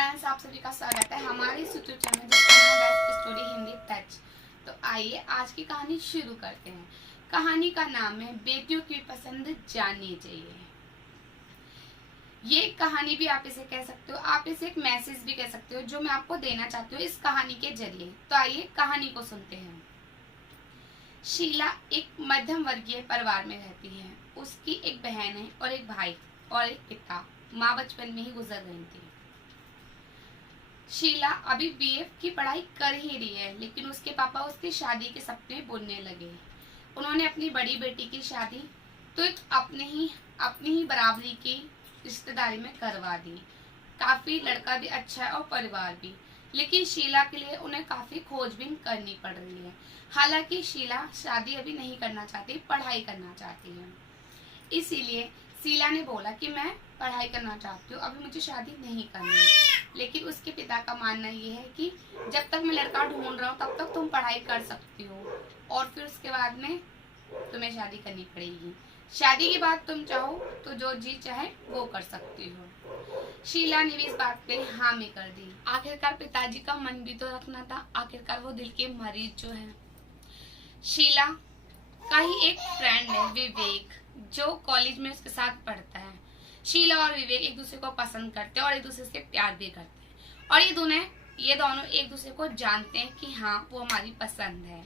Friends, आप सभी का स्वागत है हमारे इस यूट्यूब चैनल जिसका नाम है बेस्ट स्टोरी हिंदी टच। तो आइए आज की कहानी शुरू करते हैं। कहानी का नाम है बेटियों की पसंद जाननी चाहिए। ये कहानी भी आप इसे कह सकते हो, आप इसे एक मैसेज भी कह सकते हो जो मैं आपको देना चाहती हूँ इस कहानी के जरिए। तो आइए कहानी को सुनते हैं। शीला एक मध्यम वर्गीय परिवार में रहती है। उसकी एक बहन है और एक भाई और एक पिता। माँ बचपन में ही गुजर गई थी। शीला अभी बीए की पढ़ाई कर ही रही है, लेकिन उसके पापा उसकी शादी के सपने बुनने लगे। उन्होंने अपनी बड़ी बेटी की शादी तो एक अपनी ही बराबरी की रिश्तेदारी में करवा दी। काफी लड़का भी अच्छा है और परिवार भी, लेकिन शीला के लिए उन्हें काफी खोजबीन करनी पड़ रही है। हालांकि शीला शादी अभी नहीं करना चाहती, पढ़ाई करना चाहती है। इसीलिए शीला ने बोला कि मैं पढ़ाई करना चाहती हूँ, अभी मुझे शादी नहीं करनी है। लेकिन उसके पिता का मानना ये है कि जब तक मैं लड़का ढूंढ रहा हूँ तब तक तुम पढ़ाई कर सकती हो और फिर उसके बाद में तुम्हें शादी करनी पड़ेगी। शादी के बाद तुम चाहो तो जो जी चाहे वो कर सकती हो। शीला ने भी इस बात पे हामी कर दी। आखिरकार पिताजी का मन भी तो रखना था, आखिरकार वो दिल के मरीज जो है। शीला का ही एक फ्रेंड है विवेक, जो कॉलेज में उसके साथ पढ़ता है। शीला और विवेक एक दूसरे को पसंद करते हैं और एक दूसरे से प्यार भी करते हैं, और ये दोनों एक दूसरे को जानते हैं कि हाँ वो हमारी पसंद है।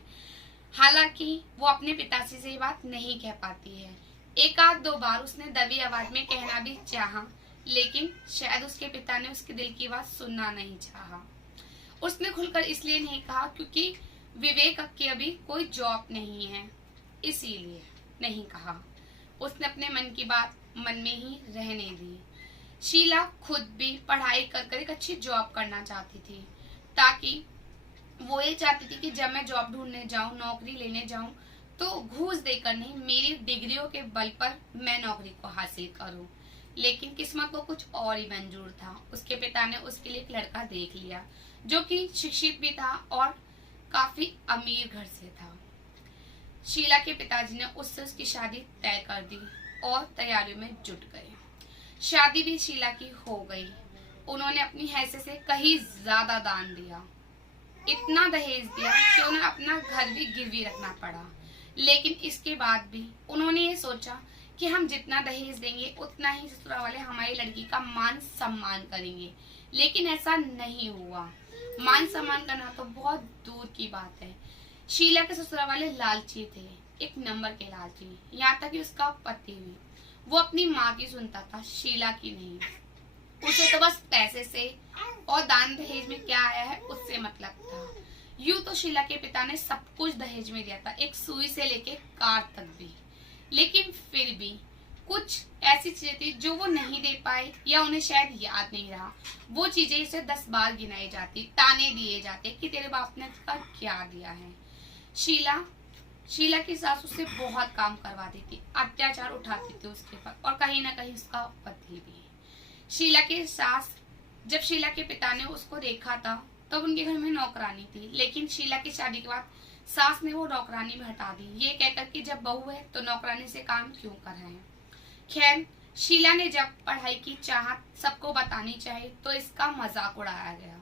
हालांकि वो अपने पिताजी से ये बात नहीं कह पाती है। एक आध दो बार उसने दबी आवाज में कहना भी चाहा, लेकिन शायद उसके पिता ने उसके दिल की बात सुनना नहीं चाहा। उसने खुलकर इसलिए नहीं कहा क्योंकि विवेक की अभी कोई जॉब नहीं है, इसीलिए नहीं कहा। उसने अपने मन की बात मन में ही रहने दी। शीला खुद भी पढ़ाई कर एक अच्छी जॉब करना चाहती थी, ताकि वो ये चाहती थी कि जब मैं जॉब ढूंढने जाऊं, नौकरी लेने जाऊं, तो घूस देकर नहीं, मेरी डिग्रियों के बल पर मैं नौकरी को हासिल करूं। लेकिन किस्मत को कुछ और ही मंजूर था। उसके पिता ने उसके लिए एक लड़का देख लिया जो कि शिक्षित भी था और काफी अमीर घर से था। शीला के पिताजी ने उससे उसकी शादी तय कर दी और तैयारियों में जुट गए। शादी भी शीला की हो गई। उन्होंने अपनी हैसियत से कहीं ज्यादा दान दिया, इतना दहेज दिया कि उन्हें अपना घर भी गिरवी रखना पड़ा। लेकिन इसके बाद भी उन्होंने ये सोचा कि हम जितना दहेज देंगे उतना ही ससुराल वाले हमारी लड़की का मान सम्मान करेंगे। लेकिन ऐसा नहीं हुआ। मान सम्मान करना तो बहुत दूर की बात है। शीला के ससुराल वाले लालची थे, एक नंबर के लालची। यहाँ तक कि उसका पति भी, वो अपनी माँ की सुनता था, शीला की नहीं। उसे तो बस पैसे से और दान दहेज में क्या आया है उससे मतलब था। यूं तो शीला के पिता ने सब कुछ दहेज में दिया था, एक सुई से लेके कार तक भी। लेकिन फिर भी कुछ ऐसी चीजें थी जो वो नहीं दे पाए, या उन्हें शायद याद नहीं रहा। वो चीजें इसे 10 बार गिनाई जाती, ताने दिए जाते कि तेरे बाप ने क्या दिया है। शीला की सास उससे बहुत काम करवाती थी, अत्याचार उठाती थी उसके ऊपर, और कहीं ना कहीं उसका पति भी। शीला की सास, जब शीला के पिता ने उसको देखा था तब उनके घर में नौकरानी थी, लेकिन शीला की शादी के बाद सास ने वो नौकरानी में हटा दी, ये कहकर कि जब बहू है तो नौकरानी से काम क्यों कर रहे हैं। खैर, शीला ने जब पढ़ाई की चाहत सबको बतानी चाहिए तो इसका मजाक उड़ाया गया।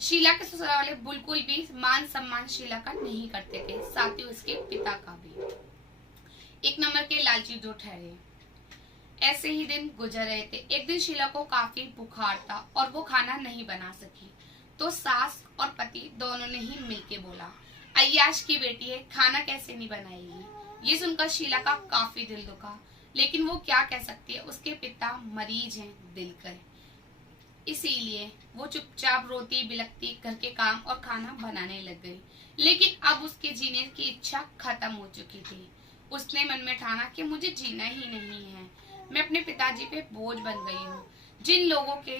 शीला के ससुराल वाले बिल्कुल भी मान सम्मान शीला का नहीं करते थे, साथ ही उसके पिता का भी। एक नंबर के लालची जो ठहरे। ऐसे ही दिन गुजर रहे थे। एक दिन शीला को काफी बुखार था और वो खाना नहीं बना सकी, तो सास और पति दोनों ने ही मिलके बोला, अय्याश की बेटी है, खाना कैसे नहीं बनाएगी। ये सुनकर शीला का काफी दिल दुखा, लेकिन वो क्या कह सकती है, उसके पिता मरीज हैं दिल के। इसीलिए वो चुपचाप रोती बिलखती घर के काम और खाना बनाने लग गई। लेकिन अब उसके जीने की इच्छा खत्म हो चुकी थी। उसने मन में ठाना कि मुझे जीना ही नहीं है, मैं अपने पिताजी पे बोझ बन गई हूँ। जिन लोगों के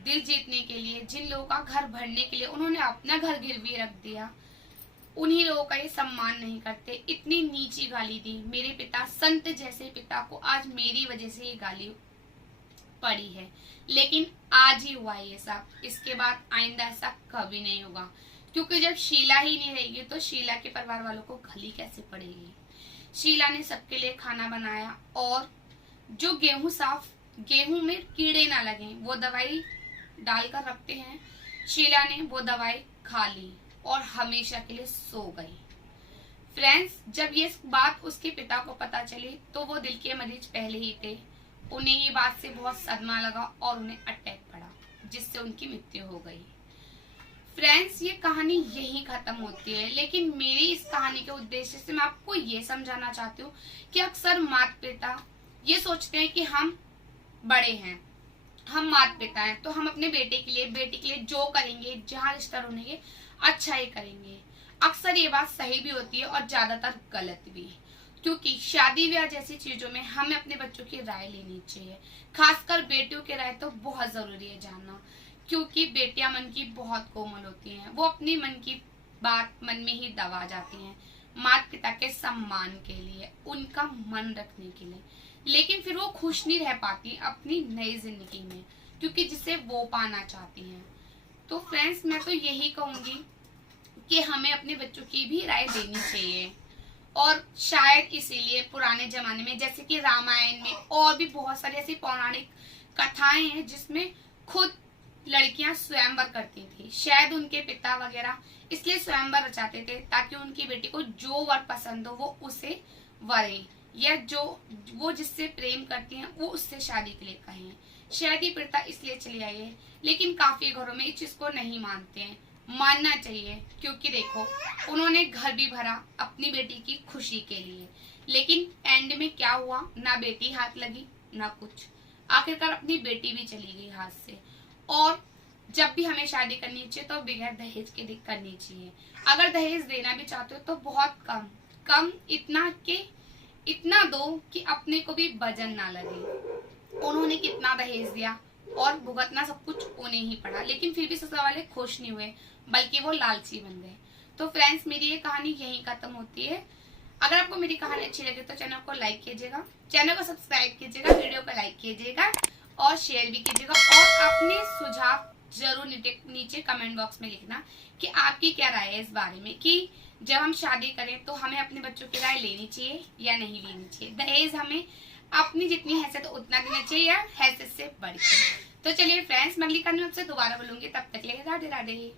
दिल जीतने के लिए, जिन लोगों का घर भरने के लिए उन्होंने अपना घर गिरवी रख दिया, उन्हीं लोगों का ये सम्मान नहीं करते। इतनी नीची गाली दी मेरे पिता, संत जैसे पिता को आज मेरी वजह से ये गाली पड़ी है। लेकिन आज ही हुआ ये सब, इसके बाद आइंदा ऐसा कभी नहीं होगा, क्योंकि जब शीला ही नहीं रहेगी तो शीला के परिवार वालों को गाली कैसे पड़ेगी। शीला ने सबके लिए खाना बनाया और जो गेहूं में कीड़े ना लगे वो दवाई डालकर रखते हैं। शीला ने वो दवाई खा ली और हमेशा के लिए सो गई। फ्रेंड्स, जब ये बात उसके पिता को पता चली तो वो दिल के मरीज पहले ही थे। उन्हें ये बात से बहुत सदमा लगा और उन्हें अटैक पड़ा, जिससे उनकी मृत्यु हो गई। फ्रेंड्स, ये कहानी यहीं खत्म होती है, लेकिन मेरी इस कहानी के उद्देश्य से मैं आपको ये समझाना चाहती हूँ कि अक्सर माता पिता ये सोचते हैं कि हम बड़े हैं, हम माता पिता हैं, तो हम अपने बेटे के लिए बेटी के लिए जो करेंगे, जहाँ रिश्ता ढूंढेंगे, अच्छा ही करेंगे। अक्सर ये बात सही भी होती है और ज्यादातर गलत भी, क्योंकि शादी ब्याह जैसी चीजों में हमें अपने बच्चों की राय लेनी चाहिए। खासकर बेटियों की राय तो बहुत जरूरी है जानना, क्योंकि बेटियां मन की बहुत कोमल होती हैं। वो अपनी मन की बात मन में ही दबा जाती हैं, माता पिता के सम्मान के लिए, उनका मन रखने के लिए। लेकिन फिर वो खुश नहीं रह पाती अपनी नई जिंदगी में, क्योंकि जिसे वो पाना चाहती हैं। तो फ्रेंड्स, मैं तो यही कहूंगी कि हमें अपने बच्चों की भी राय देनी चाहिए। और शायद इसीलिए पुराने जमाने में, जैसे कि रामायण में और भी बहुत सारी ऐसी पौराणिक कथाएं हैं जिसमें खुद लड़कियां स्वयंवर करती थी। शायद उनके पिता वगैरह इसलिए स्वयंवर रचाते थे ताकि उनकी बेटी को जो वर पसंद हो वो उसे वरे, या जो वो जिससे प्रेम करती हैं वो उससे शादी के लिए कहें। शायद ये प्रथा इसलिए चली आई है, लेकिन काफी घरों में इस चीज को नहीं मानते हैं। मानना चाहिए, क्योंकि देखो उन्होंने घर भी भरा अपनी बेटी की खुशी के लिए, लेकिन एंड में क्या हुआ, ना बेटी हाथ लगी ना कुछ। आखिरकार अपनी बेटी भी चली गई हाथ से। और जब भी हमें शादी करनी चाहिए तो बगैर दहेज के करनी चाहिए। अगर दहेज देना भी चाहते हो तो बहुत कम कम, इतना दो कि अपने को भी वजन ना लगे। उन्होंने कितना दहेज दिया और भुगतना सब कुछ उन्हें ही पड़ा, लेकिन फिर भी ससुराल वाले खुश नहीं हुए, बल्कि वो लालची बन गए। तो फ्रेंड्स, मेरी ये कहानी यहीं खत्म होती है। अगर आपको मेरी कहानी अच्छी लगे तो चैनल को लाइक कीजिएगा, चैनल को सब्सक्राइब कीजिएगा, वीडियो को लाइक कीजिएगा और शेयर भी कीजिएगा। और अपने सुझाव जरूर नीचे कमेंट बॉक्स में लिखना कि आपकी क्या राय है इस बारे में, कि जब हम शादी करें तो हमें अपने बच्चों की राय लेनी चाहिए या नहीं लेनी चाहिए। दहेज हमें अपनी जितनी हैसियत उतना देना चाहिए या हैसियत से बढ़ के। तो चलिए फ्रेंड्स, मैं अगली कहानी आपसे दोबारा बोलूंगी, तब तक के लिए राधे राधे।